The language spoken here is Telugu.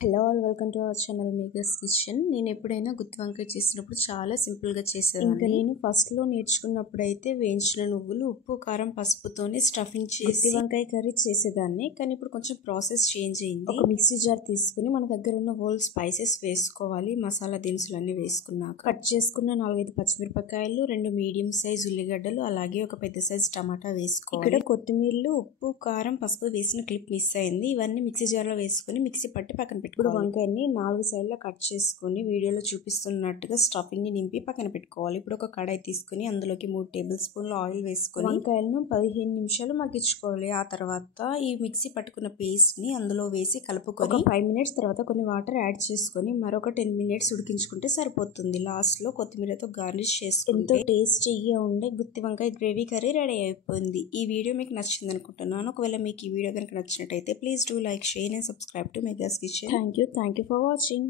Hello all welcome to our channel Megha's kitchen. నేను ఎప్పుడైనా గుత్తి వంకాయ చేసినప్పుడు చాలా సింపుల్గా చేసేదాన్ని. ఇంకా నేను ఫస్ట్లో నేర్చుకున్నప్పుడు అయితే వేయించిన నువ్వులు, ఉప్పు, కారం, పసుపుతోనే స్టఫింగ్ చేసి గుత్తి వంకాయ కర్రీ చేసేదాన్ని. కానీ ఇప్పుడు కొంచెం ప్రాసెస్ చేంజ్ అయింది. ఒక మిక్సీ జార్ తీసుకుని మన దగ్గర ఉన్న హోల్ స్పైసెస్ వేసుకోవాలి. మసాలా దినుసులు అన్ని వేసుకున్నాక కట్ చేసుకున్న 4-5 పచ్చిమిరపకాయలు, 2 మీడియం సైజ్ ఉల్లిగడ్డలు, అలాగే ఒక పెద్ద సైజ్ టమాటా వేసుకోవాలి. ఇక్కడ కొత్తిమీరలు, ఉప్పు, కారం, పసుపు వేసిన క్లిప్ మిస్ అయింది. ఇవన్నీ మిక్సీ జార్లో వేసుకుని మిక్సీ పట్టి పక్కన ఇప్పుడు వంకాయని 4 సైడ్లో కట్ చేసుకుని వీడియోలో చూపిస్తున్నట్టుగా స్టఫింగ్ ని నింపి పక్కన పెట్టుకోవాలి. ఇప్పుడు ఒక కడాయి తీసుకుని అందులోకి 3 టేబుల్ స్పూన్లు ఆయిల్ వేసుకొని వంకాయలను 15 నిమిషాలు మగ్గించుకోవాలి. ఆ తర్వాత ఈ మిక్సీ పట్టుకున్న పేస్ట్ ని అందులో వేసి కలుపుకొని 5 మినిట్స్ తర్వాత కొన్ని వాటర్ యాడ్ చేసుకొని మరొక 10 మినిట్స్ ఉడికించుకుంటే సరిపోతుంది. లాస్ట్ లో కొత్తిమీరతో గార్నిష్ చేసుకుంటే ఎంతో టేస్టీగా ఉండే గుత్తి వంకాయ గ్రేవీ కర్రీ రెడీ అయిపోయింది. ఈ వీడియో మీకు నచ్చింది అనుకుంటున్నాను. ఒకవేళ మీకు ఈ వీడియో కనుక నచ్చినట్టయితే please do like, share and subscribe to Megha's kitchen. Thank you for watching.